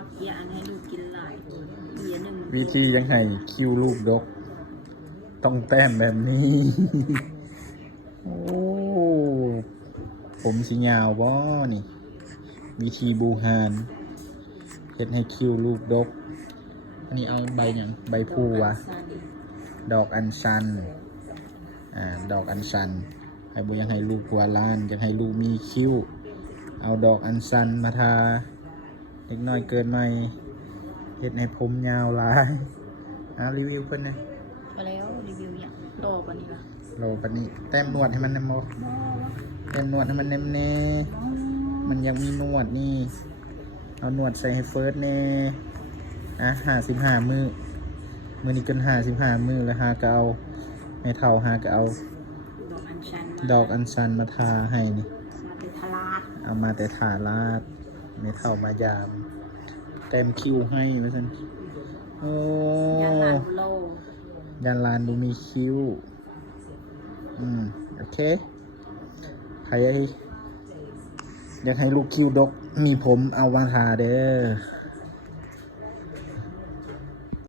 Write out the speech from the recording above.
มักเกียอันให้ลูกกินหลายเกียหนึ่งวิธียังไงคิวลูกดก ต้องแต้มแบบนี้ โอ้ผมสิยาวบ่นี่ วิธีบูฮานเฮ็ดให้คิวลูกดก อันนี้เอาใบหยังใบพูวะสันดอกอัญชัน อ่า ดอกอัญชันให้บุยังให้ลูกกัวล้านยังให้ลูกมีคิ้ว เอาดอกอัญชันมาทา เล็กน้อยเกินไม่เฮ็ดให้ผมยาวหลายอ่ารีวิวเพิ่นนะไปแล้วรีวิวอย่างโตกว่านี้ละโลปันนี้แต้มนวดให้มันแนมบ่แต้มนวดให้มันแนมแน่มันยังมีนวดนี่ เอานวดใส่ให้เฟิร์สแน่อะห้าสิบห้ามือมือนี้กันห้าสิบห้ามือแล้วหาก็เอาไม่เท่าหาก็เอาดอกอัญชันดอกอัญชันมาทาให้นี่มาเป็นทลาดเอามาแต่ถาลาด ไม่เท่ามายาม เต็มคิวให้มาสันโอ้ยาหลานโลยันลานดูมีคิว อืม โอเค ใครอยากให้ลูกคิวดก มีผมเอามาทาเด้อ